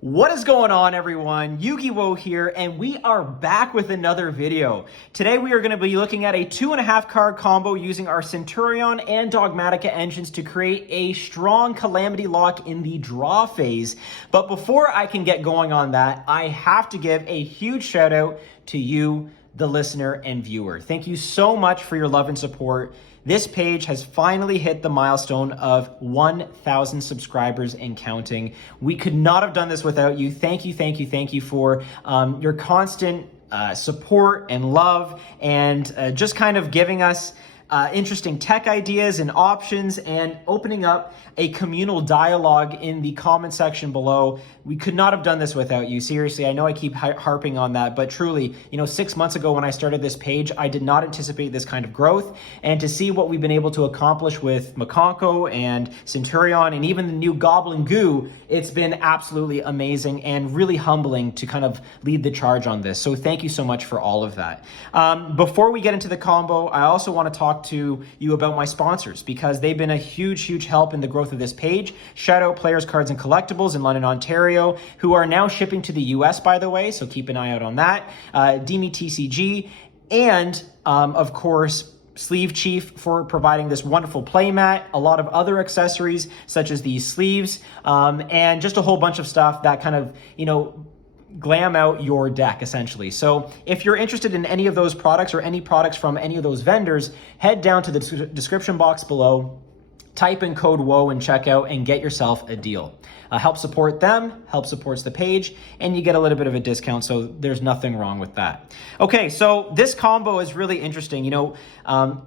What is going on, everyone? Yu-Gi-Oh here, and we are back with another video. Today we are going to be looking at a 2.5 card combo using our Centur-ion and Dogmatika engines to create a strong Calamity lock in the draw phase. But before I can get going on that, I have to give a huge shout out to you, the listener and viewer. Thank you so much for your love and support. This page has finally hit the milestone of 1,000 subscribers and counting. We could not have done this without you. Thank you for your constant support and love, and just kind of giving us interesting tech ideas and options, and opening up a communal dialogue in the comment section below. We could not have done this without you. Seriously, I know I keep harping on that, but truly, 6 months ago when I started this page, I did not anticipate this kind of growth. And to see what we've been able to accomplish with Makonko and Centur-ion and even the new Goblin Goo, it's been absolutely amazing and really humbling to kind of lead the charge on this. So thank you so much for all of that. Before we get into the combo, I also want to talk to you about my sponsors, because they've been a huge help in the growth of this page. Shout out Players Cards and Collectibles in London, Ontario, who are now shipping to the US, by the way, so keep an eye out on that. Demi TCG, and of course Sleeve Chief for providing this wonderful playmat, a lot of other accessories such as these sleeves, and just a whole bunch of stuff that kind of glam out your deck, essentially. So if you're interested in any of those products or any products from any of those vendors, head down to the description box below, type in code WOE and checkout, and get yourself a deal. Help support them, help supports the page, and you get a little bit of a discount, so there's nothing wrong with that. Okay, so this combo is really interesting.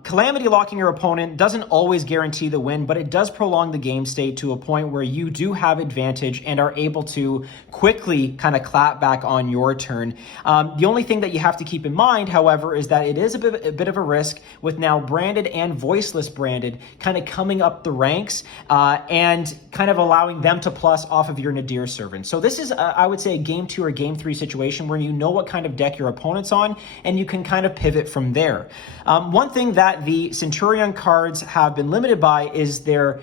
Calamity locking your opponent doesn't always guarantee the win, but it does prolong the game state to a point where you do have advantage and are able to quickly kind of clap back on your turn. The only thing that you have to keep in mind, however, is that it is a bit of a risk with now branded and voiceless branded kind of coming up the ranks, and kind of allowing them to plus off of your Nadir Servant. So this is, I would say, a game 2 or game 3 situation where you know what kind of deck your opponent's on, and you can kind of pivot from there. One thing that the Centur-ion cards have been limited by is their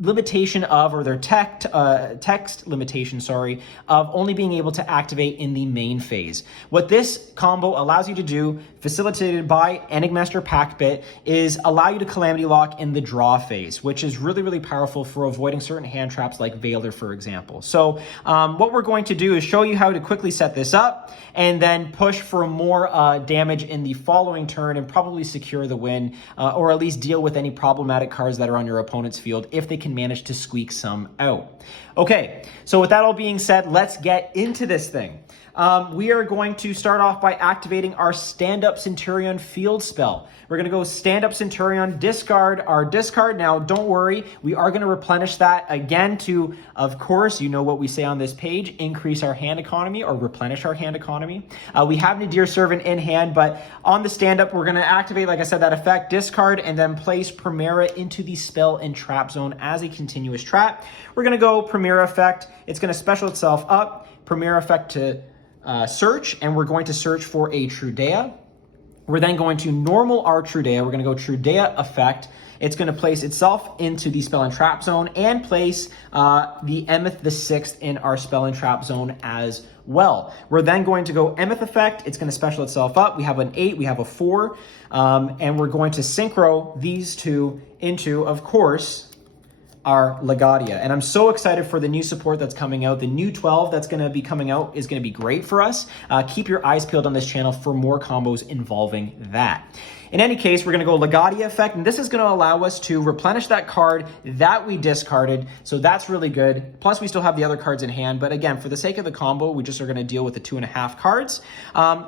limitation of, or their text limitation, of only being able to activate in the main phase. What this combo allows you to do, facilitated by Enigmaster Packbit, is allow you to Calamity Lock in the draw phase, which is really powerful for avoiding certain hand traps like Veiler, for example. So what we're going to do is show you how to quickly set this up, and then push for more damage in the following turn, and probably secure the win, or at least deal with any problematic cards that are on your opponent's field if they can manage to squeak some out. Okay, so with that all being said, let's get into this thing. We are going to start off by activating our Stand-Up Centur-ion field spell. We're going to go Stand-Up Centur-ion, discard our discard. Now, don't worry, we are going to replenish that again to, of course, you know what we say on this page, increase our hand economy or replenish our hand economy. We have Nadir Servant in hand, but on the stand-up, we're going to activate, like I said, that effect, discard, and then place Primera into the spell and trap zone as a continuous trap. We're going to go Primera effect. It's going to special itself up, Primera effect to search, and we're going to search for a Trudea. We're then going to normal our Trudea. We're going to go Trudea effect. It's going to place itself into the spell and trap zone, and place the Emeth the 6th in our spell and trap zone as well. We're then going to go Emeth effect. It's going to special itself up. We have an 8, we have a 4, and we're going to synchro these two into, of course, our Legadia. And I'm so excited for the new support that's coming out. The new 12 that's going to be coming out is going to be great for us. Keep your eyes peeled on this channel for more combos involving that. In any case, we're going to go Legadia effect, and this is going to allow us to replenish that card that we discarded, so that's really good. Plus, we still have the other cards in hand, but again, for the sake of the combo, we just are going to deal with the 2.5 cards.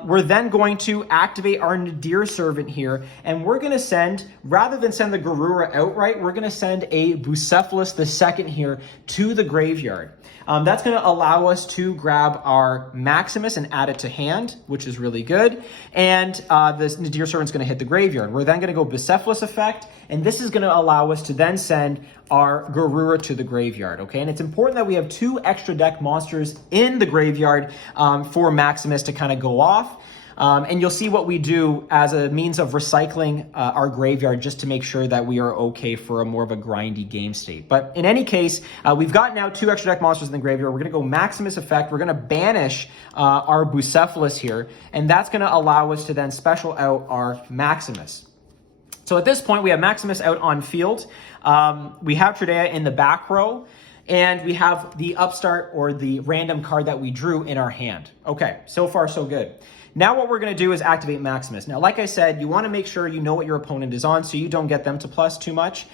We're then going to activate our Nadir Servant here, and we're going to send, rather than send the Garura outright, we're going to send a Bucephalus II here to the graveyard. That's going to allow us to grab our Maximus and add it to hand, which is really good. And this Nadir Servant's going to hit the graveyard. We're then going to go Bucephalus effect, and this is going to allow us to then send our Garura to the graveyard, okay? And it's important that we have 2 extra deck monsters in the graveyard for Maximus to kind of go off. And you'll see what we do as a means of recycling our graveyard just to make sure that we are okay for a more of a grindy game state. But in any case, we've got now 2 extra deck monsters in the graveyard. We're going to go Maximus effect. We're going to banish our Bucephalus here, and that's going to allow us to then special out our Maximus. So at this point, we have Maximus out on field. We have Tradea in the back row, and we have the upstart or the random card that we drew in our hand. Okay, so far so good. Now what we're going to do is activate Maximus. Now, like I said, you want to make sure you know what your opponent is on so you don't get them to plus too much.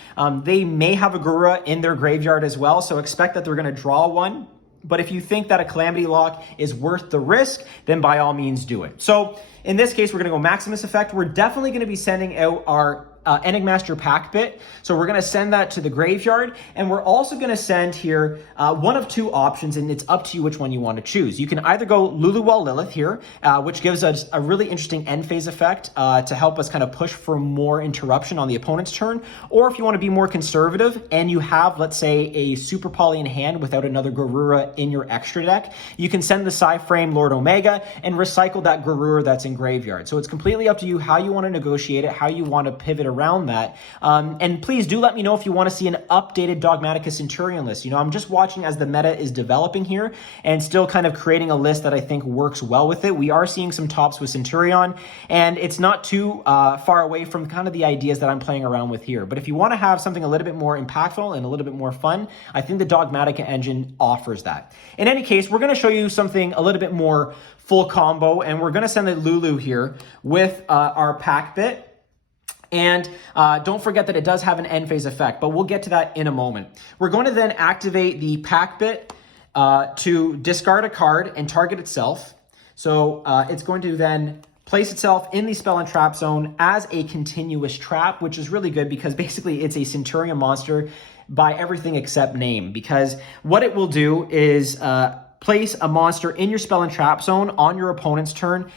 They may have a Garura in their graveyard as well, so expect that they're going to draw one. But if you think that a Calamity lock is worth the risk, then by all means do it. So in this case, we're going to go Maximus effect. We're definitely going to be sending out our Enigmaster Pack Bit. So we're going to send that to the graveyard. And we're also going to send here one of 2 options, and it's up to you which one you want to choose. You can either go Luluwell Lilith here, which gives us a really interesting end phase effect to help us kind of push for more interruption on the opponent's turn. Or if you want to be more conservative and you have, let's say, a Super Poly in hand without another Garura in your extra deck, you can send the Psy-Frame Lord Omega and recycle that Garura that's in graveyard. So it's completely up to you how you want to negotiate it, how you want to pivot around that. And please do let me know if you want to see an updated Dogmatika Centur-ion list. You know, I'm just watching as the meta is developing here and still kind of creating a list that I think works well with it. We are seeing some tops with Centur-ion, and it's not too far away from kind of the ideas that I'm playing around with here. But if you want to have something a little bit more impactful and a little bit more fun, I think the Dogmatika engine offers that. In any case, we're going to show you something a little bit more full combo, and we're going to send the Lulu here with our Pack Bit. And don't forget that it does have an end phase effect, but we'll get to that in a moment. We're going to then activate the Pack Bit to discard a card and target itself. So it's going to then place itself in the spell and trap zone as a continuous trap, which is really good because basically it's a Centur-ion monster by everything except name. Because what it will do is place a monster in your spell and trap zone on your opponent's turn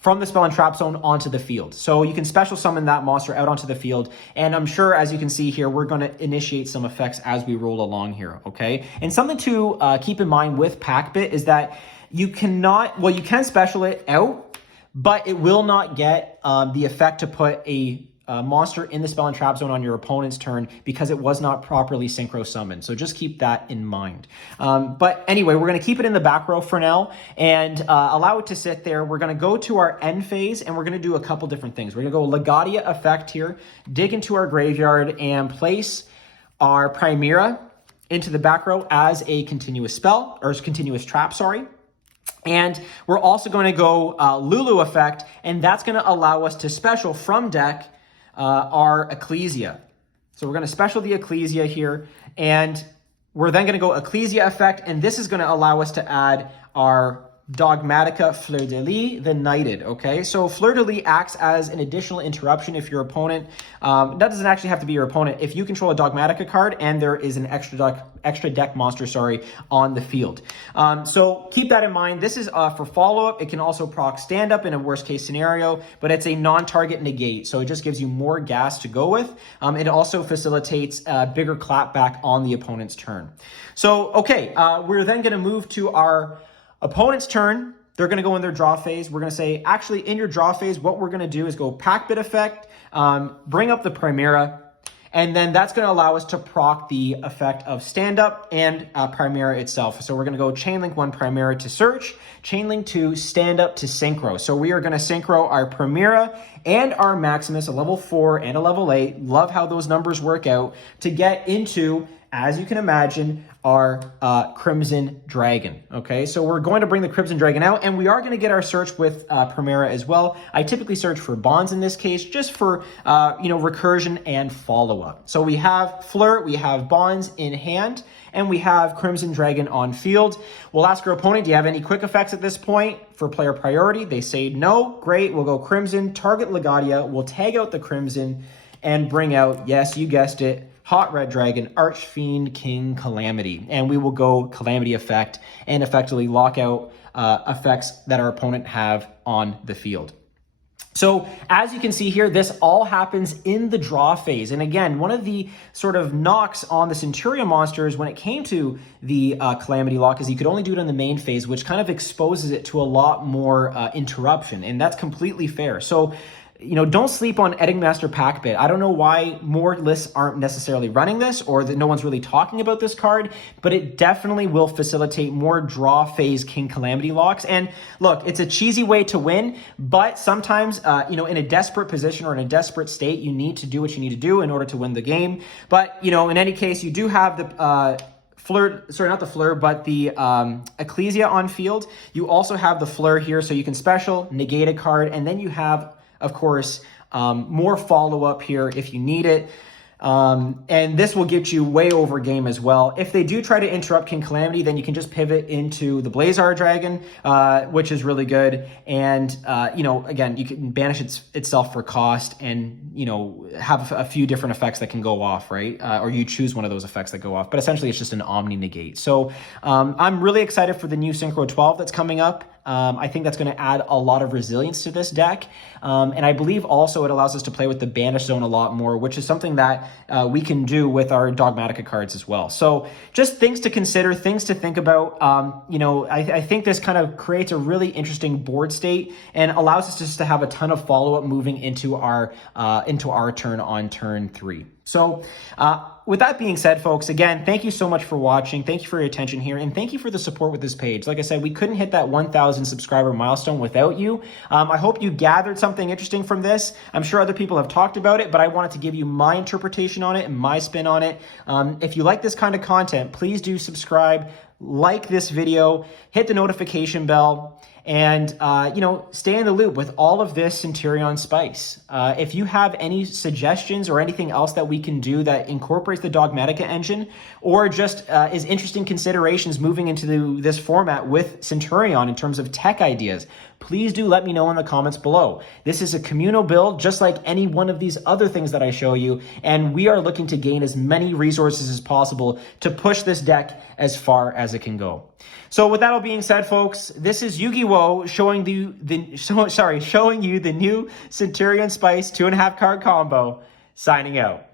from the spell and trap zone onto the field. So you can special summon that monster out onto the field. And I'm sure, as you can see here, we're going to initiate some effects as we roll along here, okay? And something to keep in mind with Pack Bit is that you cannot, well, you can special it out, but it will not get the effect to put a monster in the spell and trap zone on your opponent's turn because it was not properly synchro summoned. So just keep that in mind. But anyway, we're going to keep it in the back row for now and allow it to sit there. We're going to go to our end phase and we're going to do a couple different things. We're going to go Legadia effect here, dig into our graveyard and place our Primera into the back row as a continuous spell, or as continuous trap, sorry. And we're also going to go Lulu effect, and that's going to allow us to special from deck our Ecclesia. So we're going to special the Ecclesia here, and we're then going to go Ecclesia effect, and this is going to allow us to add our Dogmatika Fleur-de-Lis, the Knighted, okay? So Fleur-de-Lis acts as an additional interruption if your opponent, that doesn't actually have to be your opponent, if you control a Dogmatika card and there is an extra deck monster, sorry, on the field. So keep that in mind. This is for follow-up. It can also proc stand-up in a worst-case scenario, but it's a non-target negate, so it just gives you more gas to go with. It also facilitates a bigger clapback on the opponent's turn. So, okay, we're then going to move to our opponent's turn. They're going to go in their draw phase. We're going to say, actually, in your draw phase, what we're going to do is go Pack Bit effect, bring up the Primera, and then that's going to allow us to proc the effect of stand-up and Primera itself. So we're going to go Chainlink 1 Primera to search, Chainlink 2 stand-up to synchro. So we are going to synchro our Primera and our Maximus, a level 4 and a level 8. Love how those numbers work out to get into, as you can imagine, our Crimson Dragon, okay? So we're going to bring the Crimson Dragon out, and we are going to get our search with Primera as well. I typically search for bonds in this case, just for, recursion and follow-up. So we have Fleur, we have bonds in hand, and we have Crimson Dragon on field. We'll ask our opponent, do you have any quick effects at this point for player priority? They say no. Great, we'll go Crimson, target Legadia, we'll tag out the Crimson, and bring out, yes, you guessed it, Hot Red Dragon, Archfiend King Calamity. And we will go Calamity effect and effectively lock out effects that our opponent have on the field. So as you can see here, this all happens in the draw phase. And again, one of the sort of knocks on the Centur-ion monsters when it came to the Calamity lock is you could only do it in the main phase, which kind of exposes it to a lot more interruption. And that's completely fair. So, you know, don't sleep on Enigmaster Packbit. I don't know why more lists aren't necessarily running this or that no one's really talking about this card, but it definitely will facilitate more draw phase King Calamity locks. And look, it's a cheesy way to win, but sometimes, you know, in a desperate position or in a desperate state, you need to do what you need to do in order to win the game. But, you know, in any case, you do have the Fleur, sorry, not the Fleur, but the Ecclesia on field. You also have the Fleur here, so you can special, negate a card, and then you have, of course, more follow-up here if you need it. And this will get you way over game as well. If they do try to interrupt King Calamity, then you can just pivot into the Blazar Dragon, which is really good. And, you know, again, you can banish itself for cost and, you know, have a few different effects that can go off, right? Or you choose one of those effects that go off. But essentially, it's just an Omni Negate. So I'm really excited for the new Synchro 12 that's coming up. I think that's going to add a lot of resilience to this deck. And I believe also it allows us to play with the Banish Zone a lot more, which is something that we can do with our Dogmatika cards as well. So just things to consider, things to think about. You know, I think this kind of creates a really interesting board state and allows us just to have a ton of follow-up moving into our turn on turn 3. So with that being said, folks, again, thank you so much for watching. Thank you for your attention here. And thank you for the support with this page. Like I said, we couldn't hit that 1,000 subscriber milestone without you. I hope you gathered something interesting from this. I'm sure other people have talked about it, but I wanted to give you my interpretation on it and my spin on it. If you like this kind of content, please do subscribe, like this video, hit the notification bell, and, you know, stay in the loop with all of this Centur-ion spice. If you have any suggestions or anything else that we can do that incorporates the Dogmatika engine or just is interesting considerations moving into this format with Centur-ion in terms of tech ideas, please do let me know in the comments below. This is a communal build, just like any one of these other things that I show you, and we are looking to gain as many resources as possible to push this deck as far as it can go. So with that all being said, folks, this is Yu-Gi-Oh! showing you the new Centur-ion Spice 2.5 card combo, signing out.